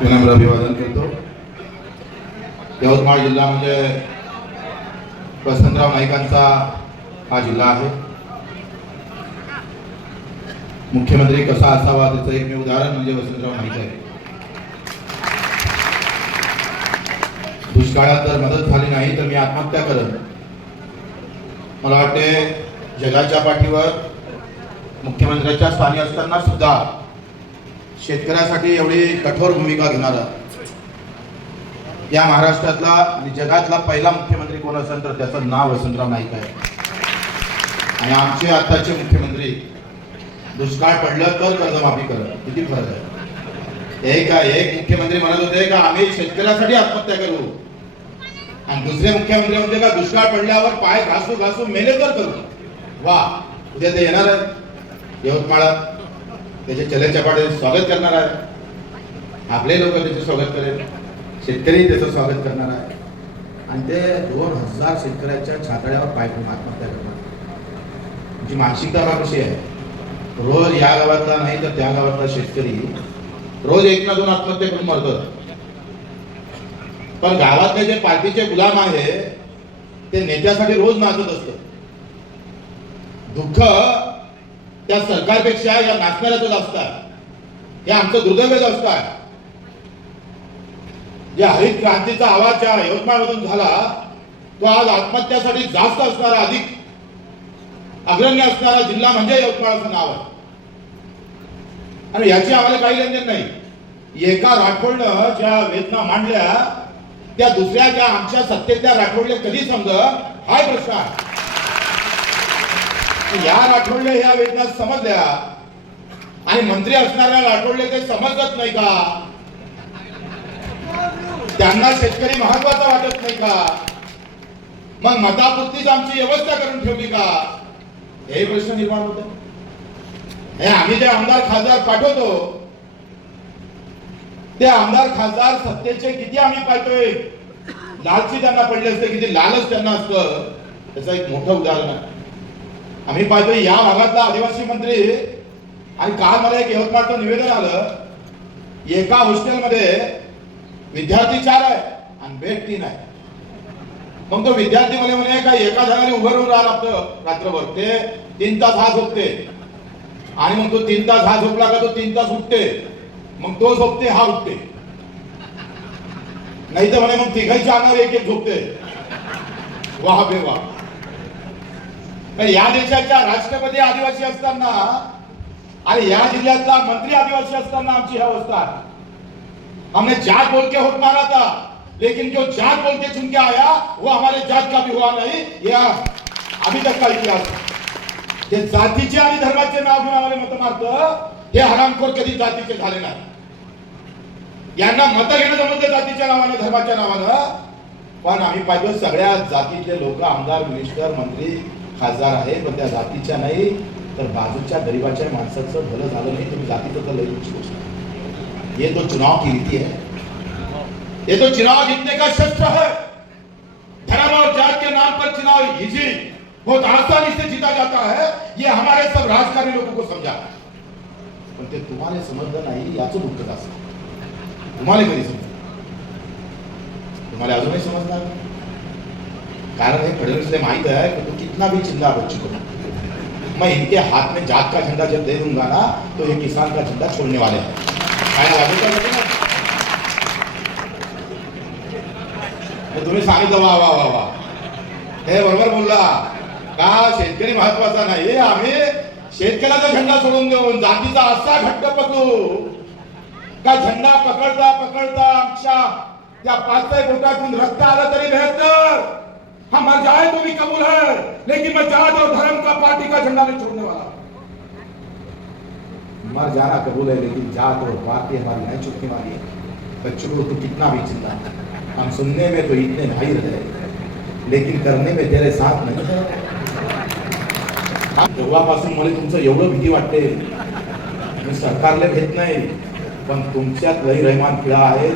विनम्र अभिवादन करतो. यवतमाळ जिल्हा म्हणजे वसंतराव नाईकांचा हा जिल्हा आहे. मुख्यमंत्री कसा असावा त्याचं एकमेव उदाहरण म्हणजे वसंतराव नाईक आहे. दुष्काळात जर मदत झाली नाही तर मी आत्महत्या करत मला वाटते जगाच्या पाठीवर मुख्यमंत्र्याच्या स्थानी असताना सुद्धा शेतकऱ्यासाठी एवढी कठोर भूमिका घेणारा या महाराष्ट्रातला आणि जगातला पहिला मुख्यमंत्री कोण असेल तर त्याचं नाव वसंतराव नाईक आहे. आणि आमचे आताचे मुख्यमंत्री दुष्काळ पडलं तर कर्जमाफी करत किती फरक आहे? एक एक मुख्यमंत्री म्हणत होते का आम्ही शेतकऱ्यासाठी आत्महत्या करू? आणि दुसरे मुख्यमंत्री म्हणते का दुष्काळ पडल्यावर पाय घासू घासू मेले तर करू. वा उद्या ते येणार आहे यवतमाळात त्याचे चले स्वागत करणार आहे. आपले लोक त्याचे स्वागत करेल. शेतकरी त्याचं स्वागत करणार आहे. आणि ते दोन हजार शेतकऱ्याच्या छातळ्यावर पाय ठेवून आत्महत्या करणार जी मानसिकता बघा कशी आहे रोज या गावातला नाही तर त्या गावातला शेतकरी रोज एक ना दोन आत्महत्या करून मरतो. पण गावातले जे पार्टीचे गुलाम आहे ते नेत्यासाठी रोज नाचत असत. दुःख त्या सरकारपेक्षा या नाचणाऱ्याचं जास्त आहे हे आमचं दुर्दैव जास्त आहे. जे हरित क्रांतीचा आवाज ज्या यवतमाळमधून झाला तो आज आत्महत्यासाठी जास्त असणारा अधिक अग्रण्य असणारा जिल्हा म्हणजे यवतमाळचं नाव आहे. आणि याची आम्हाला काही लेनदेन नाही. एका राठोडनं ज्या वेदना मांडल्या त्या दुसऱ्या ज्या आमच्या सत्तेतल्या राठोडले कधी समज हाय प्रश्न आहे. या राठोडले ह्या वेदना समजल्या. आणि मंत्री असणाऱ्या राठोडले ते समजत नाही का? त्यांना शेतकरी महत्त्वाचा वाटत नाही का? मग मतापुरतीच आमची व्यवस्था करून ठेवली का? हे प्रश्न निर्माण होते. हे आम्ही जे आमदार खासदार पाठवतो ते आमदार खासदार सत्तेचे किती आम्ही पाहतोय? लालची त्यांना पडले असते किती लालच त्यांना असतं. त्याचं एक मोठं उदाहरण आहे. आम्ही पाहतोय या भागातला आदिवासी मंत्री आणि काल मला एक यवतमाळचं निवेदन आलं एका हॉस्टेलमध्ये विद्यार्थी चार आहे आणि बेड तीन आहे मग तो विद्यार्थी मला म्हणे का एका जागेने उभं राहून राहा लागतं? रात्रभर. ते तीन तास हा झोपते. आणि मग तो तीन तास हा झोपला का तो तीन तास उठते. मग तो झोपते हा उठते. नाही तर म्हणे मग तिघांच्या अंगावर एक एक झोपते. वाह बे वाह. या देशाच्या राष्ट्रपती आदिवासी असताना आणि या जिल्ह्यातला मंत्री आदिवासी असताना आमची ही अवस्था हमने जात बोल के हुक्म मारा था लेकिन जो जात बोल के चुन के आया वो हमारे जात का भी हुआ नहीं यह अभी तक का इतिहास है. जातीचे आणि धर्माचे नाव घेऊन आम्हाला मत मारत हे हरामखोर कधी जातीचे झाले नाही. यांना मत घेणं जमत जातीच्या नावाने धर्माच्या नावानं. पण आम्ही पाहिजे सगळ्या जातीतले लोक आमदार मिनिस्टर मंत्री खासदार आहे पण त्या जातीच्या नाही तर बाजूच्या गरीबाच्या माणसाचं भलं झालं नाही तुम्ही जातीचं तर लई ये तो चुनाव की रीति है? ये तो चुनाव जीतने का शस्त्र है। धर्म और जात के नाम पर चुनाव इजी बहुत आसानी से जीता जाता है। ये हमारे सब राजकारणी लोगों को समझा पण ते तुम्हाला समजलं नाही याचं दुःख असं तुम्हाला कधी समजलं तुम्हाला अजूनही समजणार? कारण हे फडणवीसने माहीत आहे की कितना भी चिल्ला बच्ची को मैं इनके हाथ में जात का झंडा जब दे दूंगा ना तो ये किसान का झंडा छोड़ने वाले हैं। तुम्ही सांगितलं वा वा वा वा। हे बरोबर बोलला का शेतकरी महत्त्वाचा नाही? आम्ही शेतकऱ्याचा झेंडा सोडून देऊन जातीचा असा घट्ट पकडू. का झेंडा पकडता पकडता आमच्या त्या पाच बोटातून रक्त आलं तरी बेहतर हम मर जाए तो भी कबूल है लेकिन मैं जात और धर्म का पार्टी का झंडा नहीं छोड़ने वाला। मर जाना कबूल है लेकिन जात और पार्टी हमारी नहीं छूटने वाली है। बच्चों को तो कितना भी चिंता हम सुनने में तो इतने भाई रहे लेकिन करने में तेरे साथ नहीं तेव्हापासून मला तुमचं एवढं भीती वाटते। मी सरकारला भेट नाही पण तुमच्यात लई रहमान खिळा आहे